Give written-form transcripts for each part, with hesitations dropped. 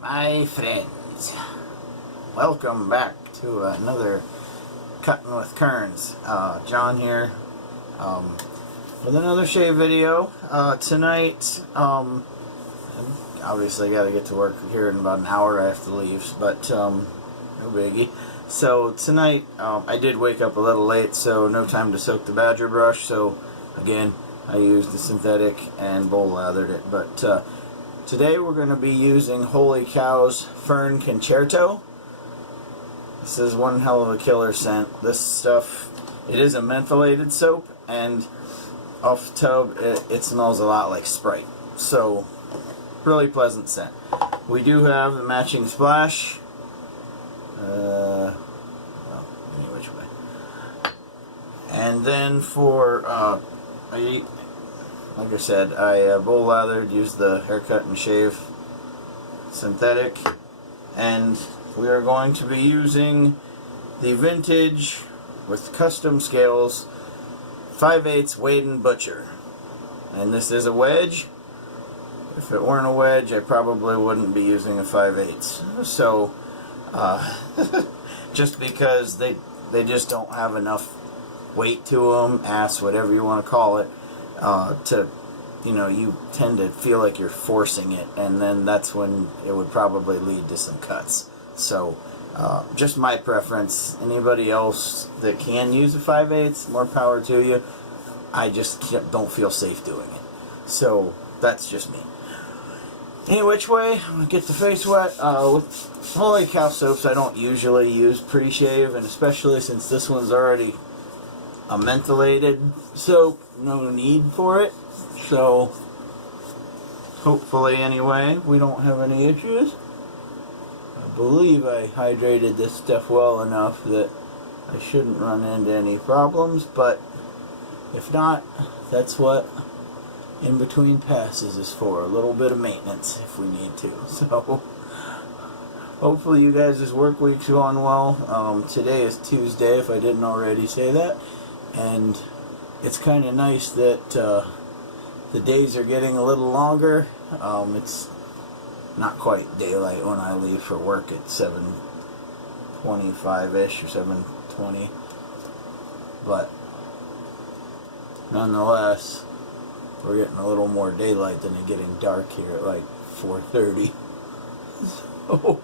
My friends, welcome back to another Cutting with Kerns. John here with another shave video. Tonight, obviously got to get to work here in about an hour. I have to leave, but no biggie. So tonight, I did wake up a little late, so no time to soak the badger brush. So again, I used the synthetic and bowl lathered it, but today we're going to be using Holy Cow's Fern Concerto. This is one hell of a killer scent. This stuff, it is a mentholated soap, and off the tub it smells a lot like Sprite. So, really pleasant scent. We do have the matching splash. Well, any which way. And then for, like I said, I bowl lathered, used the haircut and shave synthetic, and we are going to be using the vintage with custom scales 5/8 Wade & Butcher. And this is a wedge. If it weren't a wedge, I probably wouldn't be using a 5/8. So, just because they just don't have enough weight to them, ass, whatever you want to call it, you tend to feel like you're forcing it, and then that's when it would probably lead to some cuts. So, just my preference. Anybody else that can use a 5/8, more power to you. I just don't feel safe doing it. So, that's just me. Any which way, I'm going to get the face wet. With Holy Cow soaps, I don't usually use pre-shave, and especially since this one's already a mentholated soap, no need for it. So, hopefully anyway, we don't have any issues. I believe I hydrated this stuff well enough that I shouldn't run into any problems, but if not, that's what in between passes is for. A little bit of maintenance if we need to. So, hopefully you guys' work week's going well. Today is Tuesday, if I didn't already say that. And it's kind of nice that the days are getting a little longer. It's not quite daylight when I leave for work at 7:25-ish or 7:20. But nonetheless, we're getting a little more daylight than it getting dark here at like 4:30. So,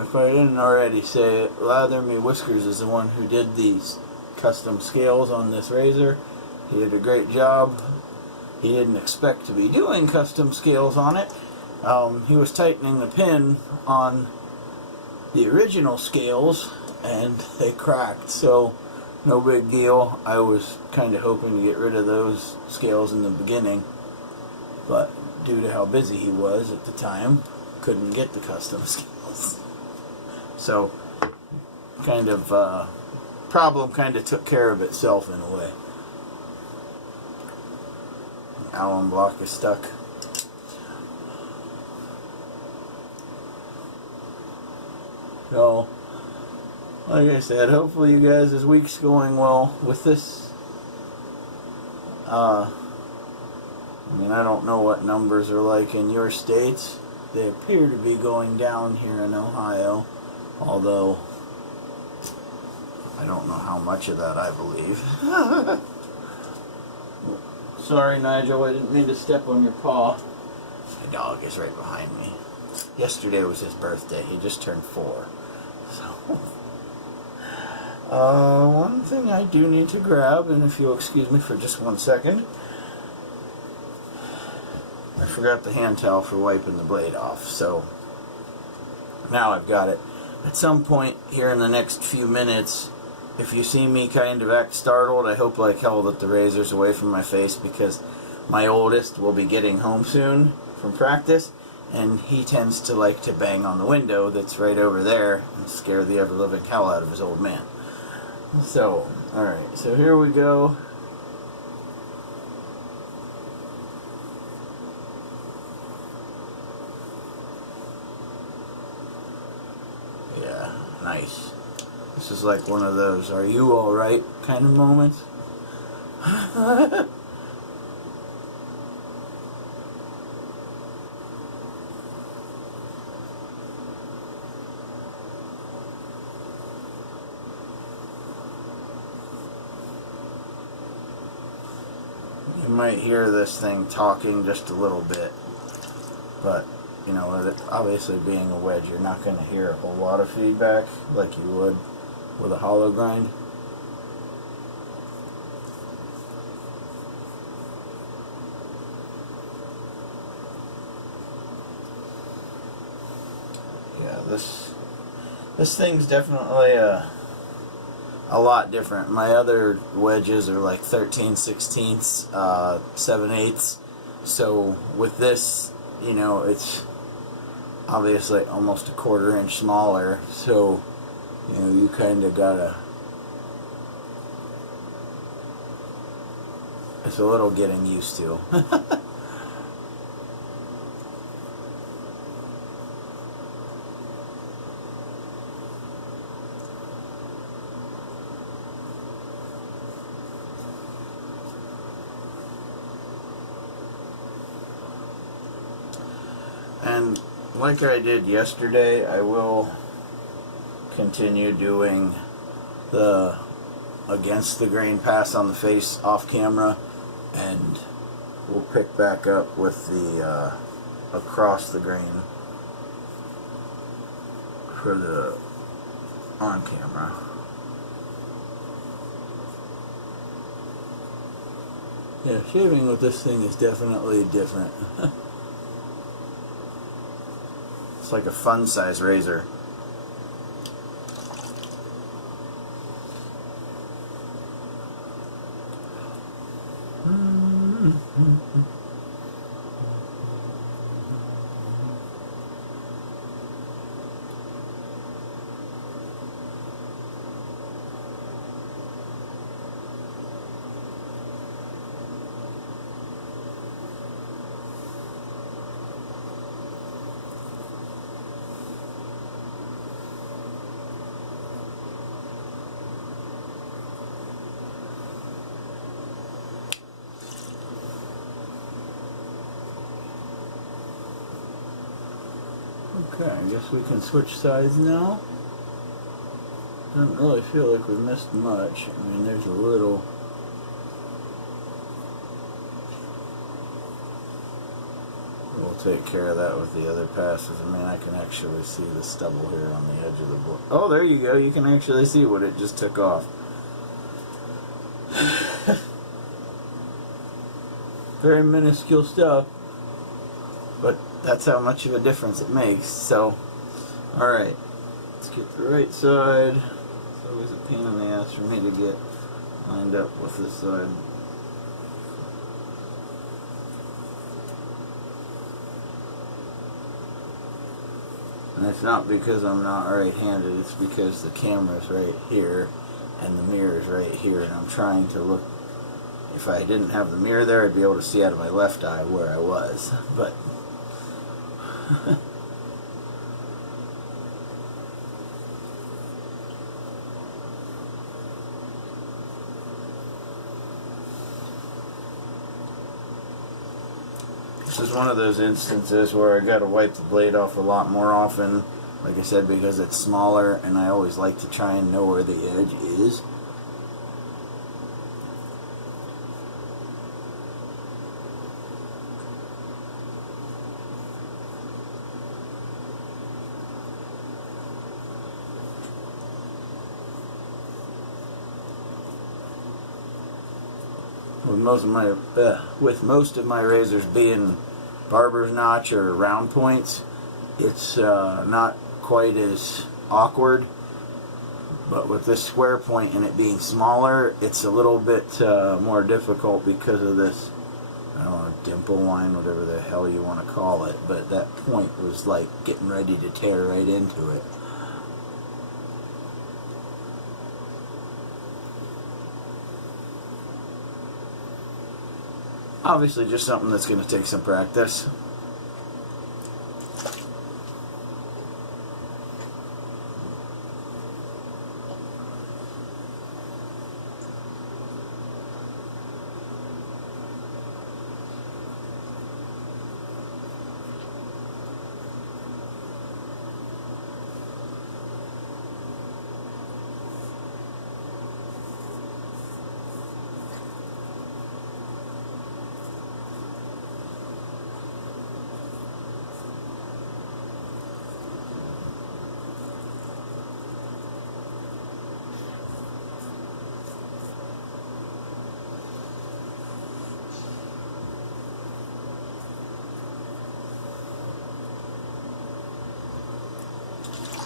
if I didn't already say it, Lather Me Whiskers is the one who did these custom scales on this razor. He did a great job. He didn't expect to be doing custom scales on it. He was tightening the pin on the original scales and they cracked, so no big deal. I was kind of hoping to get rid of those scales in the beginning, but due to how busy he was at the time, couldn't get the custom scales. So, problem kind of took care of itself in a way. The Allen block is stuck. So, like I said, hopefully you guys, this week's going well with this. I don't know what numbers are like in your states. They appear to be going down here in Ohio. Although, I don't know how much of that I believe. Sorry, Nigel, I didn't mean to step on your paw. My dog is right behind me. Yesterday was his birthday. He just turned 4. So, one thing I do need to grab, and if you'll excuse me for just 1 second. I forgot the hand towel for wiping the blade off, so now I've got it. At some point here in the next few minutes, if you see me kind of act startled, I hope like hell that the razor's away from my face, because my oldest will be getting home soon from practice, and he tends to like to bang on the window that's right over there and scare the ever-living hell out of his old man. So, alright, so here we go. Yeah, nice. This is like one of those "are you alright" kind of moments. You might hear this thing talking just a little bit, but you know, with it obviously being a wedge, you're not going to hear a whole lot of feedback like you would with a hollow grind. Yeah, this thing's definitely a lot different. My other wedges are like 13/16, 7/8. So with this, you know, it's obviously almost a 1/4 inch smaller. So, you know, you kind of gotta. It's a little getting used to. And like I did yesterday, I will continue doing the against the grain pass on the face off camera, and we'll pick back up with the across the grain for the on camera. Yeah, shaving with this thing is definitely different. It's like a fun size razor. Okay, I guess we can switch sides now. Doesn't really feel like we missed much. I mean, there's a little. We'll take care of that with the other passes. I mean, I can actually see the stubble here on the edge of the board. Oh, there you go. You can actually see what it just took off. Very minuscule stuff, but that's how much of a difference it makes. So, alright, let's get the right side. It's always a pain in the ass for me to get lined up with this side. And it's not because I'm not right-handed, it's because the camera's right here and the mirror's right here, and I'm trying to look. If I didn't have the mirror there, I'd be able to see out of my left eye where I was, but this is one of those instances where I gotta wipe the blade off a lot more often, like I said, because it's smaller, and I always like to try and know where the edge is. With most of my razors being barber's notch or round points, it's not quite as awkward. But with this square point and it being smaller, it's a little bit more difficult because of this, I don't know, dimple line, whatever the hell you want to call it. But that point was like getting ready to tear right into it. Obviously just something that's going to take some practice.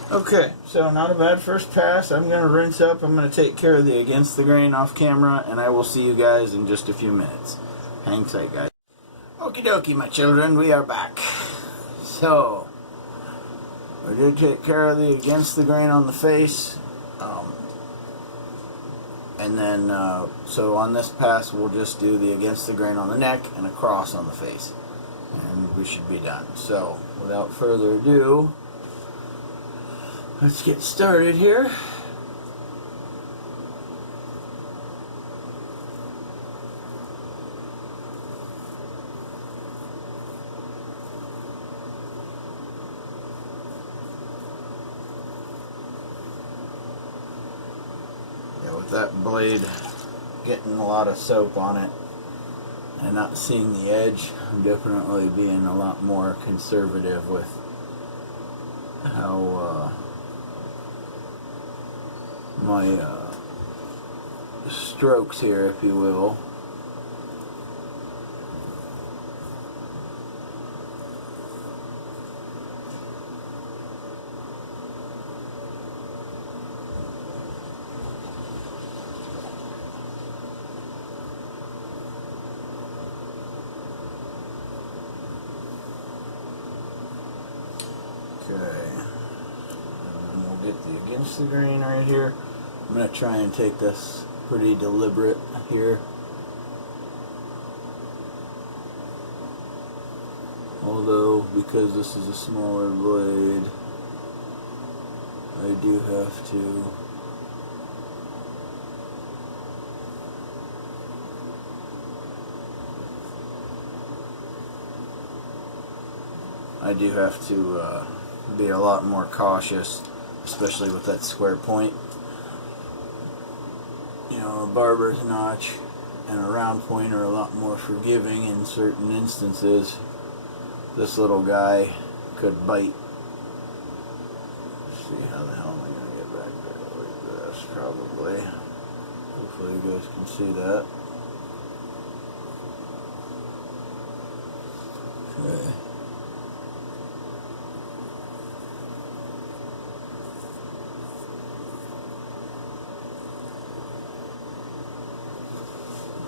Okay, so not a bad first pass. I'm going to rinse up. I'm going to take care of the against the grain off camera, and I will see you guys in just a few minutes. Hang tight, guys. Okie dokie, my children, we are back. So, we did take care of the against the grain on the face. And then, so on this pass, we'll just do the against the grain on the neck and a cross on the face. And we should be done. So, without further ado, let's get started here. Yeah, with that blade getting a lot of soap on it and not seeing the edge, I'm definitely being a lot more conservative with how my strokes here, if you will. Okay, and we'll get the against the grain right here. I'm going to try and take this pretty deliberate here. Although, because this is a smaller blade, I do have to be a lot more cautious, especially with that square point. You know, a barber's notch and a round point are a lot more forgiving in certain instances. This little guy could bite. Let's see, how the hell am I going to get back there like this? Probably. Hopefully you guys can see that. Okay.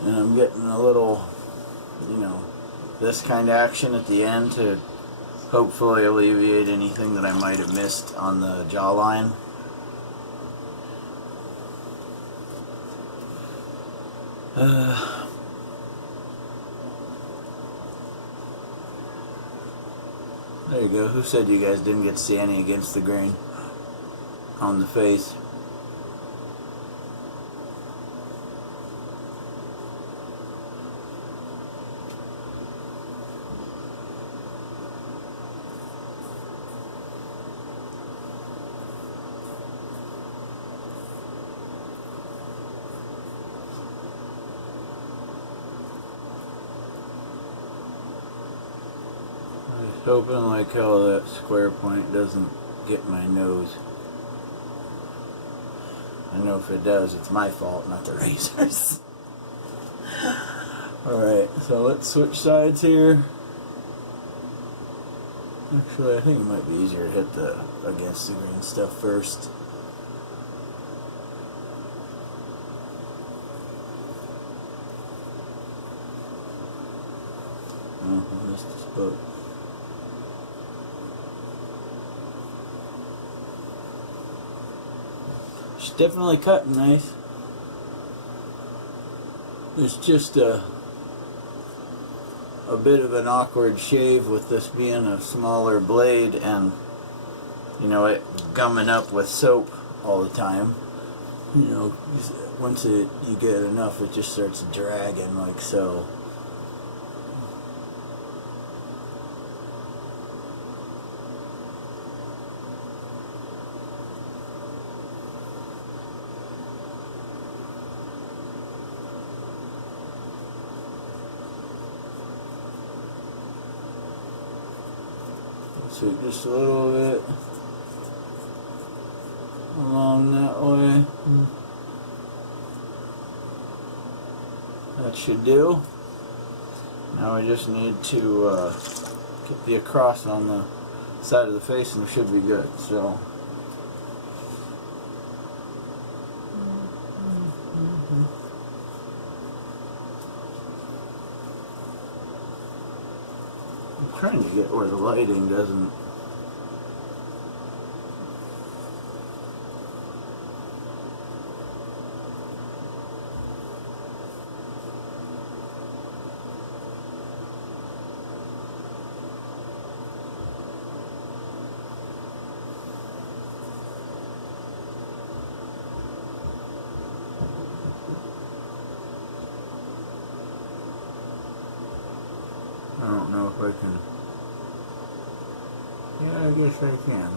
And I'm getting a little, you know, this kind of action at the end to hopefully alleviate anything that I might have missed on the jawline. There you go. Who said you guys didn't get to see any against the grain on the face? Hoping like how that square point doesn't get my nose. I know if it does, it's my fault, not the razors. Alright, so let's switch sides here. Actually, I think it might be easier to hit the against the grain stuff first. Oh, I missed the spot. She's definitely cutting nice. It's just a bit of an awkward shave with this being a smaller blade and, you know, it gumming up with soap all the time. You know, once you get enough, it just starts dragging like so. So just a little bit along that way. That should do. Now we just need to get the across on the side of the face and it should be good. So trying to get where the lighting doesn't. I don't know if I can. Yeah, I guess I can.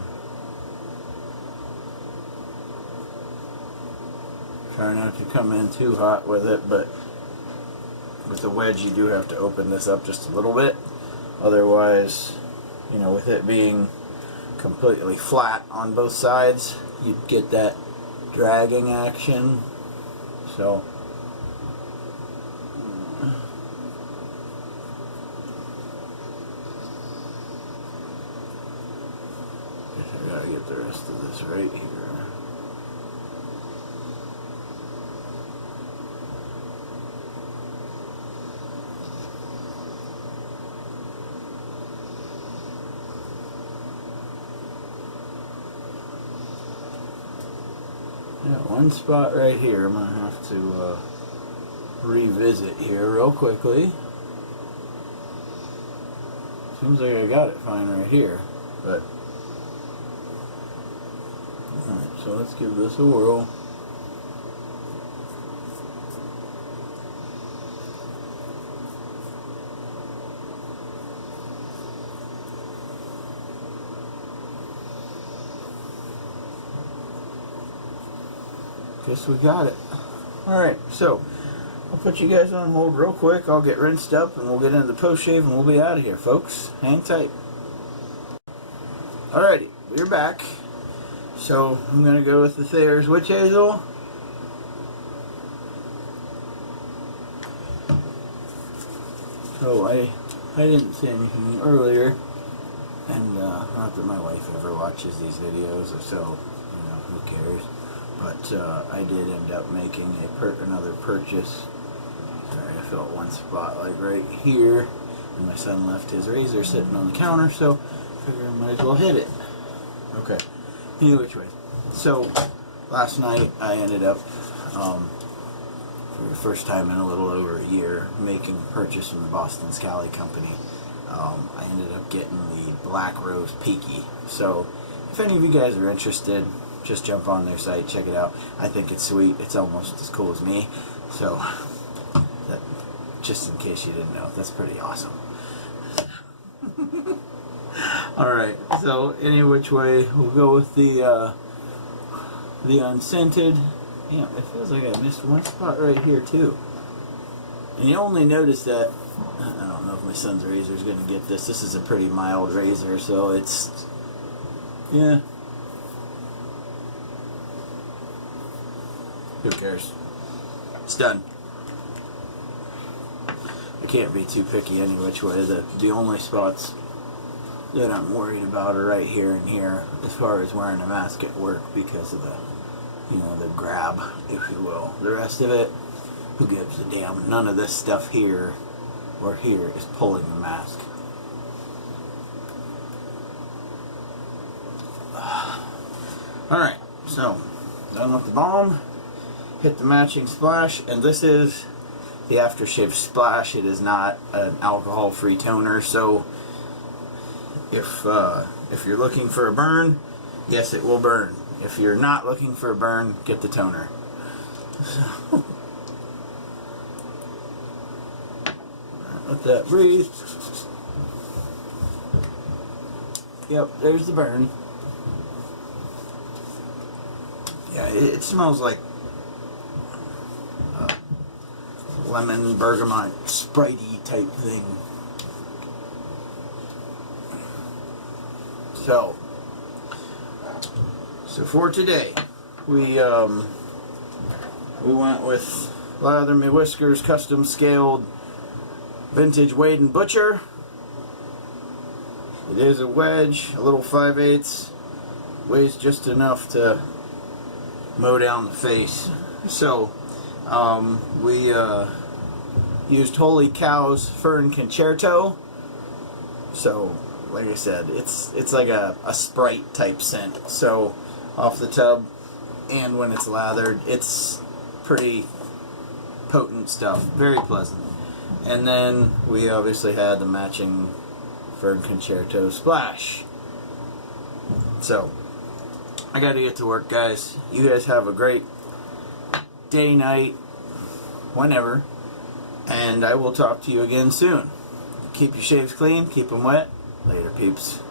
Try not to come in too hot with it, but with the wedge you do have to open this up just a little bit. Otherwise, you know, with it being completely flat on both sides, you'd get that dragging action. So I gotta get the rest of this right here. Yeah, one spot right here I'm gonna have to revisit here real quickly. Seems like I got it fine right here, but alright, so let's give this a whirl. Guess we got it. Alright, so I'll put you guys on hold real quick. I'll get rinsed up and we'll get into the post shave and we'll be out of here, folks. Hang tight. Alrighty, we're back. So I'm going to go with the Thayer's Witch Hazel. So I didn't say anything earlier, and not that my wife ever watches these videos, so you know, who cares. But I did end up making another purchase. Sorry, I felt one spot like right here, and my son left his razor sitting on the counter, so I figured I might as well hit it. Okay. Any which way. So last night I ended up, for the first time in a little over a year, making a purchase from the Boston Scally Company. I ended up getting the Black Rose Peaky. So if any of you guys are interested, just jump on their site, check it out. I think it's sweet. It's almost as cool as me. So, that, just in case you didn't know, that's pretty awesome. Alright, so any which way, we'll go with the unscented. Damn, it feels like I missed one spot right here too. And you only notice that, I don't know if my son's razor is going to get this. This is a pretty mild razor, so it's, yeah. Who cares? It's done. I can't be too picky any which way. The only spots that I'm worried about are right here and here, as far as wearing a mask at work, because of the, you know, the grab, if you will. The rest of it, who gives a damn? None of this stuff here or here is pulling the mask. Alright, so done with the balm. Hit the matching splash, and this is the aftershave splash. It is not an alcohol-free toner, so if you're looking for a burn, yes, it will burn. If you're not looking for a burn, get the toner. So, let that breathe. Yep, there's the burn. Yeah, it smells like lemon bergamot Spritey type thing. So for today, we went with Lather Me Whiskers custom scaled vintage Wade and Butcher. It is a wedge, a little 5/8, weighs just enough to mow down the face. So we used Holy Cow's Fern Concerto So, like I said, it's like a Sprite type scent. So, off the tub, and when it's lathered, it's pretty potent stuff. Very pleasant. And then we obviously had the matching Fern Concerto splash. So, I gotta get to work, guys. You guys have a great day, night, whenever. And I will talk to you again soon. Keep your shaves clean, keep them wet. Later, peeps.